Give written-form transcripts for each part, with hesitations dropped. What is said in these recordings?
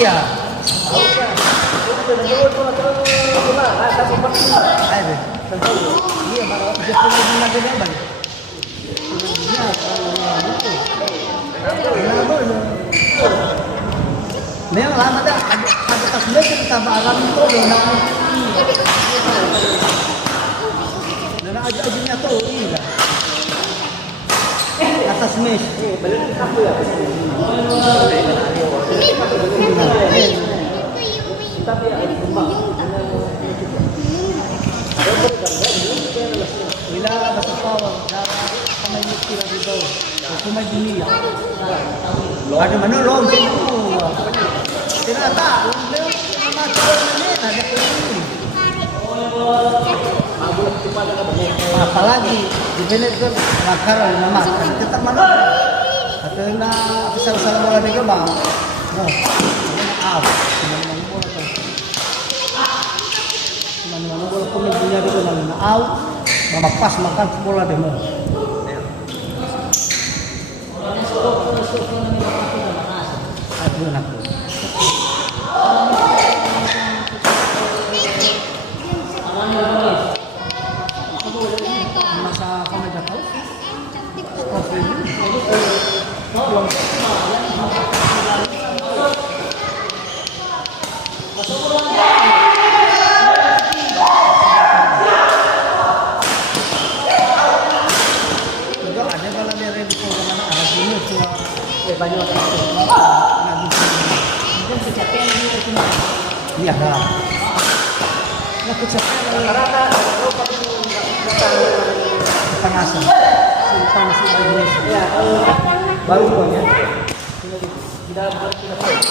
Iya. Memang lama dah. Ada pas kita tambah alam itu dona aja tuh iya. Atas mes. Balik kamu ya. Tapi bila basta power kami mikir dito. Kung may dunia. Ada mana long itu. Ternyata apalagi di benet kan makar nama tetap mana atau na salah bola di gabang no out mana bola pun punya di mana out pas makan bola demo aduh aku masa kami dah tahu juga ada kalau dia ready program arah sini cuma banyak mungkin kecapean dia cuma iya lah nah kecapean rata panasan panas Indonesia ya baru punya tidak aku juga mas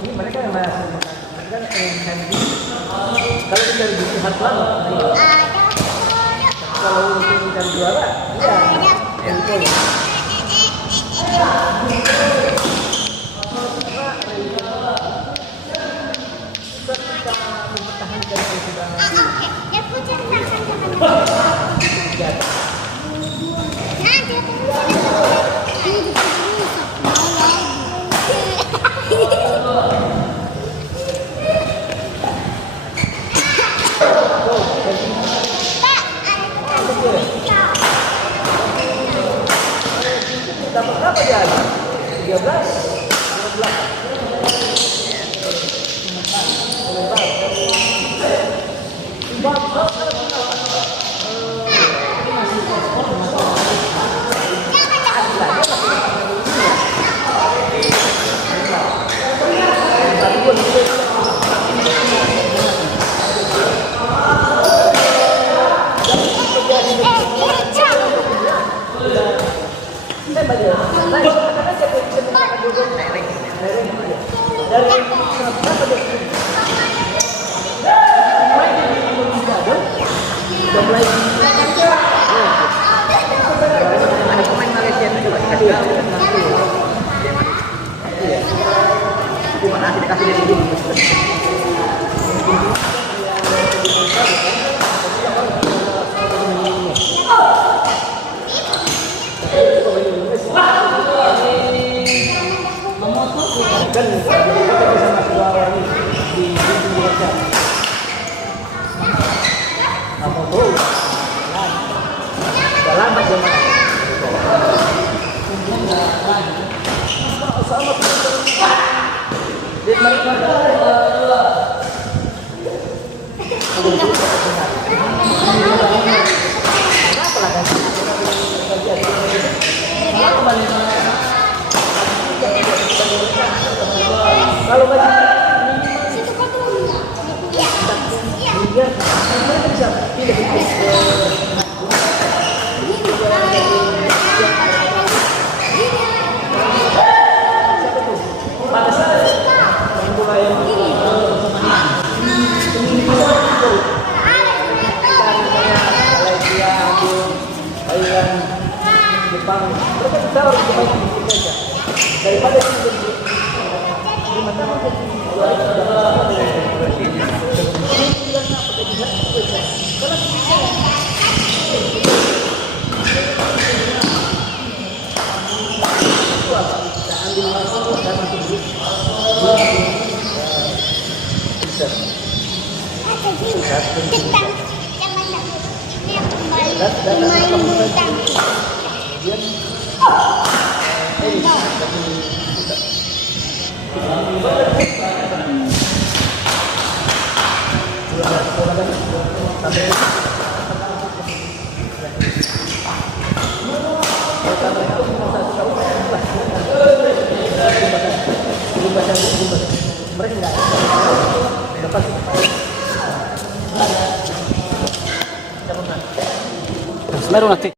ini mereka yang bahas kalau kita lebih hard banget kalau kita juara ya betul dapat berapa dia? 13, 14. Ada pemain Malaysia itu juga dikasih ya. Itu mana sih dikasih dari sini? Lama zaman. Kalau Situ kan tuh. Iya. Iya. bisa pindah Jepang, mereka kita harus bermain di Indonesia daripada Tentang jangan takut. Ini yang kembali main bulu tangkis. Mereka enggak dapat Meron natin.